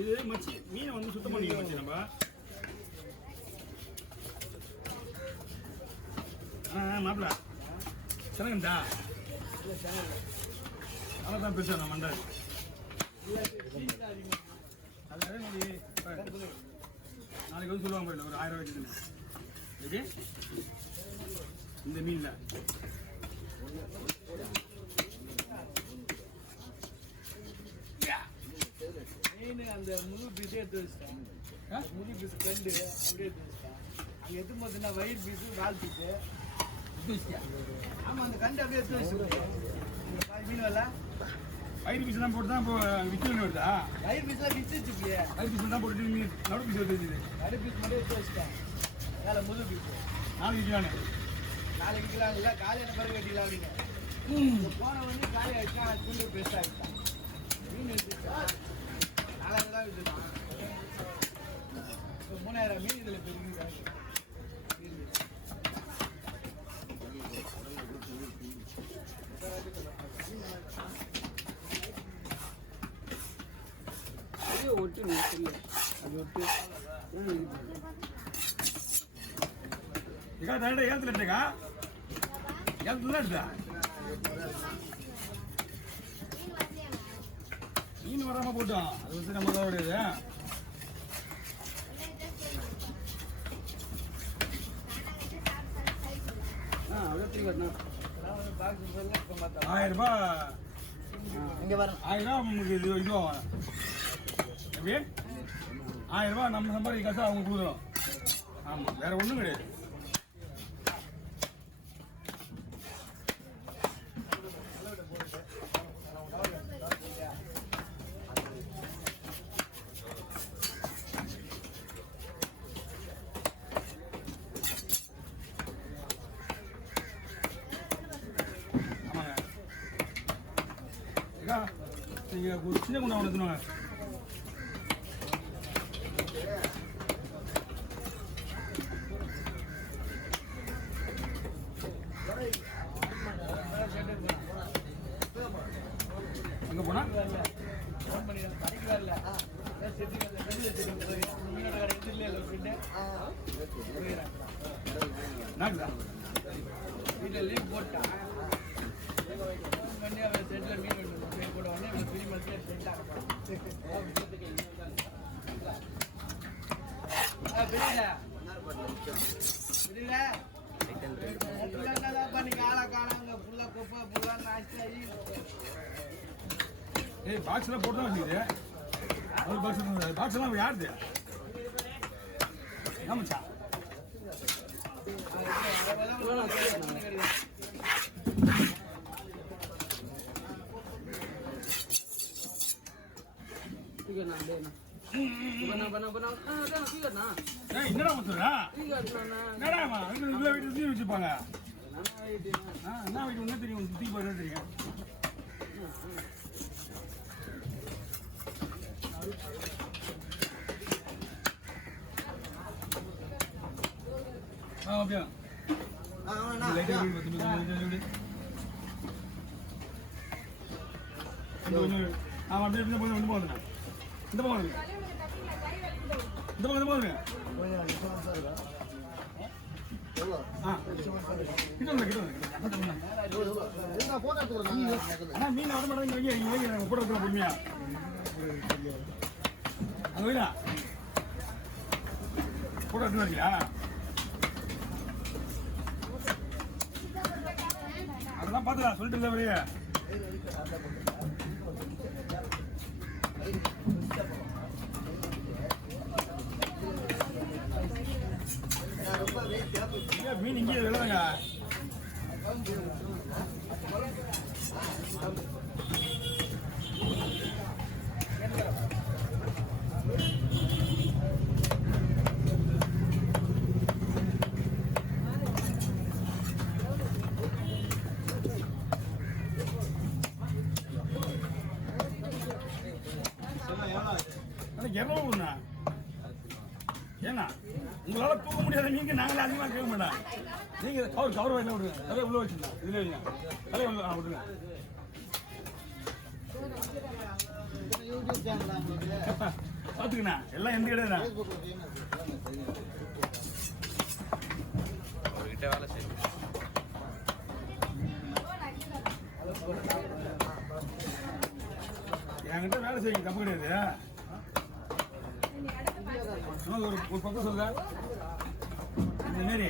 இது மச்சி மீனை வந்து சுத்தம் பண்ணிக்கலாம் மச்சி நம்ம. மாப்பிள்ள செனகண்டா அதான் பெருசா நான் மண்டாது. அது நாளைக்கு வந்து சொல்லுவாங்க போயில ஒரு 1000 ரூபாய்க்கு இது இந்த மீன்ல மீன் அந்த முழு பீஸே எடுத்து வச்சுட்டேன். முழு பீஸ் கண்டு அப்படியே எடுத்து வச்சுட்டேன். அங்கே எடுத்து பார்த்தீங்கன்னா வயிறு பீஸு வால் பீஸு. ஆமாம் அந்த கண்டு அப்படியே எடுத்து வச்சுருக்கேன். மீன் வரல வயிறு பீஸ் தான் போட்டு தான் இப்போ விற்கணும் வருதா? வயிறு பீஸ்லாம் விற்றுச்சுப்பியே. வயிறு பீஸ் தான் போட்டு மீன் நடு பீஸ் எடுத்து நடு பீஸ் மட்டும் எடுத்து வச்சுட்டேன். வேலை முழு பீஸு நாளைக்கு விற்கலான்னு. நாளைக்கு விற்கலாங்களா? காலையில் பிறகு வெட்டிக்கலாம் அப்படிங்க. போன வந்து காலையை வச்சா துண்டு பெருசாக ஆகிட்டான். மீன் எடுத்துட்டான். 4000 தான் விற்றுட்டான். இப்போ 3000 மீன் இதில் பெருகிட்டாங்க. ஒட்டு அது ஒட்டு ஏத்துல எடுக்கா ஏத்துல எடுத்தா மீன் வராம போட்டோம். அது வந்து நம்ம தான் கிடையாது. பாக்ஸ் 1000 ரூபாய் இங்கே வர 1000 ரூபாய் உங்களுக்கு இது இதுவும் எப்படி 1000 ரூபாய் நம்ம சம்பாதிக்க காசு அவங்க கொடுக்குறோம். ஆமாம் வேற ஒன்றும் கிடையாது. நீங்கள் ஒரு சின்ன குண்டா ஒன்று எடுத்துனுவாங்க. அங்கே போனால் ஃபோன் பண்ணி கடைக்கு வரல மீனோட கடை எதிரில் வீட்டில் லீவ் போட்டான். ஃபோன் பண்ணி அவன் செட்டில் மீன் வேணும் போட உடனே அவன் துணி மத்திய செட்டாக நீங்க ஆளா காணாங்க ஃபுல்லா குப்பை ஃபுல்லா நாச்சாயி. ஏய் பாக்ஸ்லாம் போட்டு தான் வச்சுக்குது. ஒரு பாக்ஸ் எல்லாம் யாருது ஆமாச்சா? என்னடா முத்துறா என்னடா வீட்டு வச்சுப்பாங்க. என்ன வீட்டு ஒன்றே தெரியும் சுற்றி போயிட்டு தெரியும். அப்படியா அப்படியே இந்த பக்கம் போதுங்க. இந்த பக்கம் இந்த பக்கம் போதுங்க. மீன் வர மாட்டேங்க போட பொறுமையா அங்க போயிடா போட எடுத்துருக்கியா? அதெல்லாம் பார்த்துக்கலாம் சொல்லிட்டு இருந்த வரையே. மீன் இங்கே விளையாடுங்க. எவ்வளவுண்ணா ஏன்னா உங்களால தூக்க முடியாத நீங்க நாங்களே அதிகமாக கேட்க மாட்டோம். நீங்க கவர் வாங்கி விடுங்க. தலையை உள்ள வச்சுருந்தா இதுல வைங்க. தலையை உள்ள விடுங்க. பார்த்துக்கண்ணா எல்லாம் எந்த கிடையாது அவர்கிட்ட வேலை செய்யும். என்கிட்ட வேலை செய்யுங்க தப்பு கிடையாது. ஒரு பக்கம் சொல்ல இந்த மாரி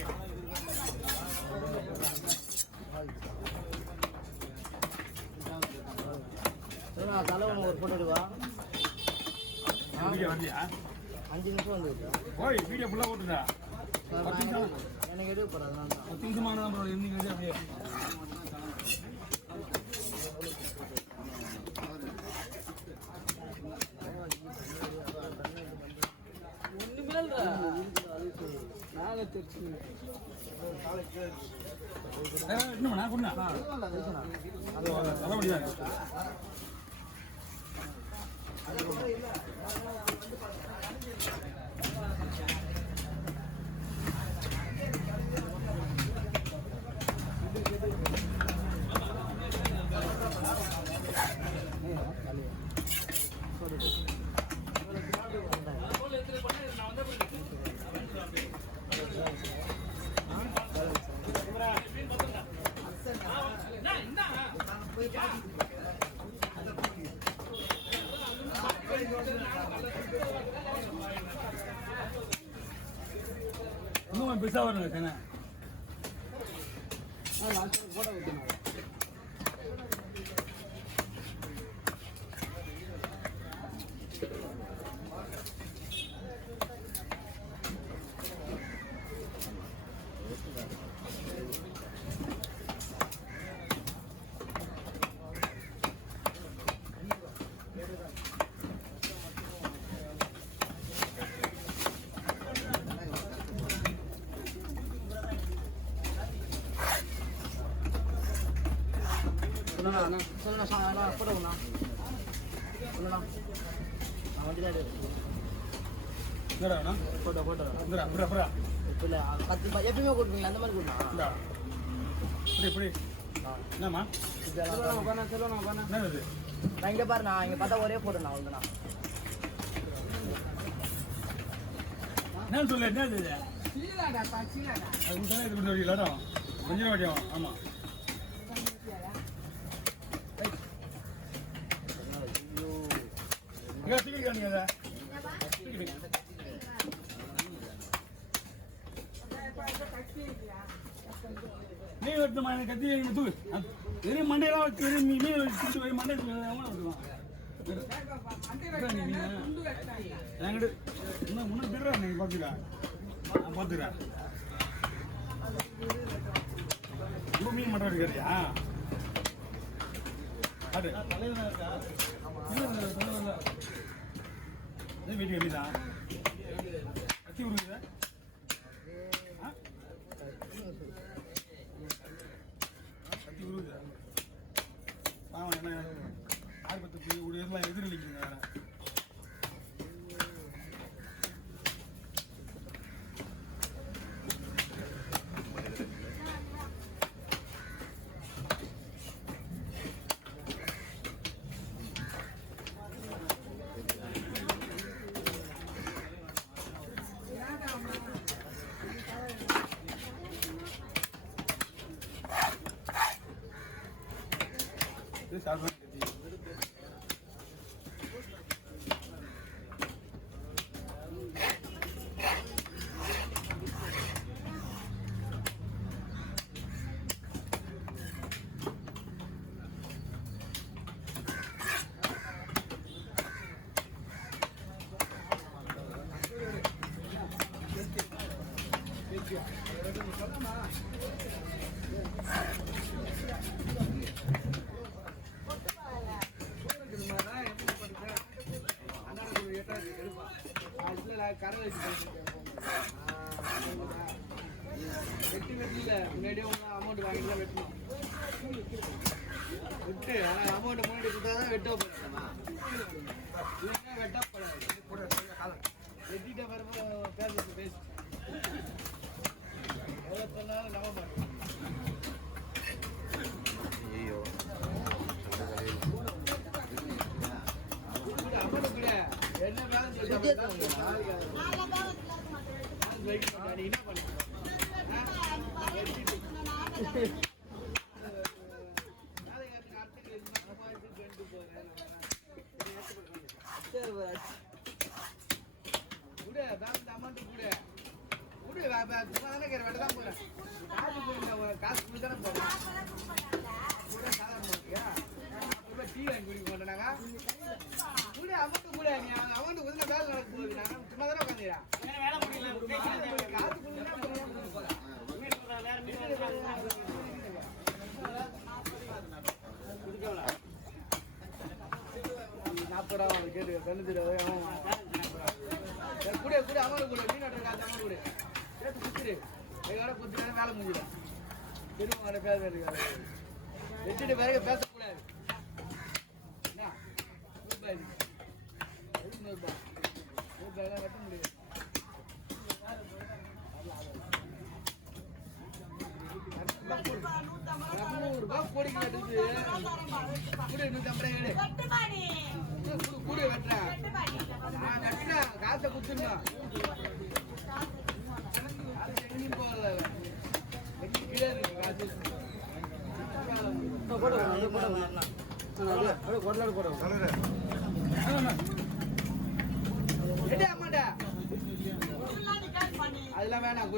தலைவன் ஒரு போட்டோ எடுவா. வீடியோ வந்தியா? 5 நிமிஷம் வந்துருக்கா. ஓய் வீடியோ ஃபுல்லாக ஓட்டுதா? எனக்கு எடுக்க போகிறேன். அதனால தான் 10 நிமிஷமான தான் ப்ரோ இருந்தீங்க அப்படியே. இன்னும் நான் கொண்டா தலைவலியா இருக்கு. இன்னும் பெருசா வருங்க தானே. போட்டோ விட்டுருந்தேன். சொல்லுண்ணா போட்டோண்ணா சொல்லுண்ணா நான் வந்து என்னடா போட்டோ போட்டோ இந்தடா அப்புறம் அப்புறம் இல்லை 10 எப்பயுமே கொடுப்பீங்களா அந்த மாதிரி கொடுண்ணா. இந்தா இப்படி இப்படி என்னம்மா சொல்லுண்ணா என்ன இது? நான் இங்கே பாருண்ணா இங்கே பார்த்தா ஒரே போட்டோண்ணா வந்துண்ணா. என்ன சொல்லு என்ன இது? அது தானே இது பண்ணி வரீங்களா? கொஞ்சம் வாட்டியும் ஆமாம். இங்கே தூக்கிக்கா நீங்கள் அதை நீ வெட்டணுமா? எனக்கு கத்தி வைங்க தூக்கு. வெறும் மண்டையெல்லாம் வச்சு வெறும் மீன் வச்சு வெறும் மண்டை விட்டுருவான். என்கிட்ட இன்னும் முன்னே திருறா நீங்கள் பார்த்துக்கிறேன். நான் பார்த்துக்கிறேன். இப்போ மீன் மட்டும் எடுக்கிறியா? அது வீட்டுக்கு எப்படி தான் கத்தி விடுங்க. கத்தி விடுங்க. பாவம் என்ன ஆர்வத்தை போய் ஒரு இதெல்லாம் எதிரொலிக்குங்க வேற. சாப்பிட கரை வச்சு வெட்டி வெட்டில முன்னாடியே ஒன்றா அமௌண்ட் வாங்கிட்டு தான் வெட்டணும். விட்டு ஆனால் அமௌண்ட் முன்னாடி கொடுத்தா தான் வெட்ட போகிறேன். இல்லைன்னா வெட்டப்படாது. வெட்டிட்ட பிறகு பேசி எவ்வளோ சொன்னாலும் நம்ப மாட்டேன். ஐயோ அமௌண்ட் கூட என்ன பேலன்ஸ் சுத்தி எடுத்து வந்தீங்களா? வைக்க மாட்டேன். நீ என்ன பண்ண? சரி bro. குடு பேலன்ஸ் அமௌண்ட் குடு. குடு சும்மா தானே கேட்க வேண்டாம் போறேன். காசு போய் காசு போய் தானே போறேன். கூட சாதாரண இருக்கியா? டீ வாங்கி குடிக்க மாட்டேனாங்க. குடு அமௌண்ட் குடு. நீ அமௌண்ட் குடுனா வேலை நடக்க போகுது. நான் சும்மா தானே உட்காந்துறேன். வேலை முடியல காசு குடுனா வேற மீன் நாற்பது ரூபா கேட்டு 90 ரூபா கூட கூட அமௌண்ட் கூட மீன் ஆட்டுற காசு அமௌண்ட் கூட சேர்த்து குத்துரு கையோட குத்துனா வேலை முடிஞ்சிடும் திரும்ப பேச இருக்காது வச்சுட்டு பிறகு பேசக்கூடாது என்ன ரூபாய் எதுக்கு 100 ரூபாய் 100 ரூபாய் கட்ட முடியாது ரூபாய் கோடிக்கு எடுத்து கூட 150 கூட வெட்டுறேன் நான் கட்டினேன் காசை குத்துருந்தோம் எங்கேயும் போகல கீழே இருக்கு காசு அம்மாட்டா அதெல்லாம் வேணாம்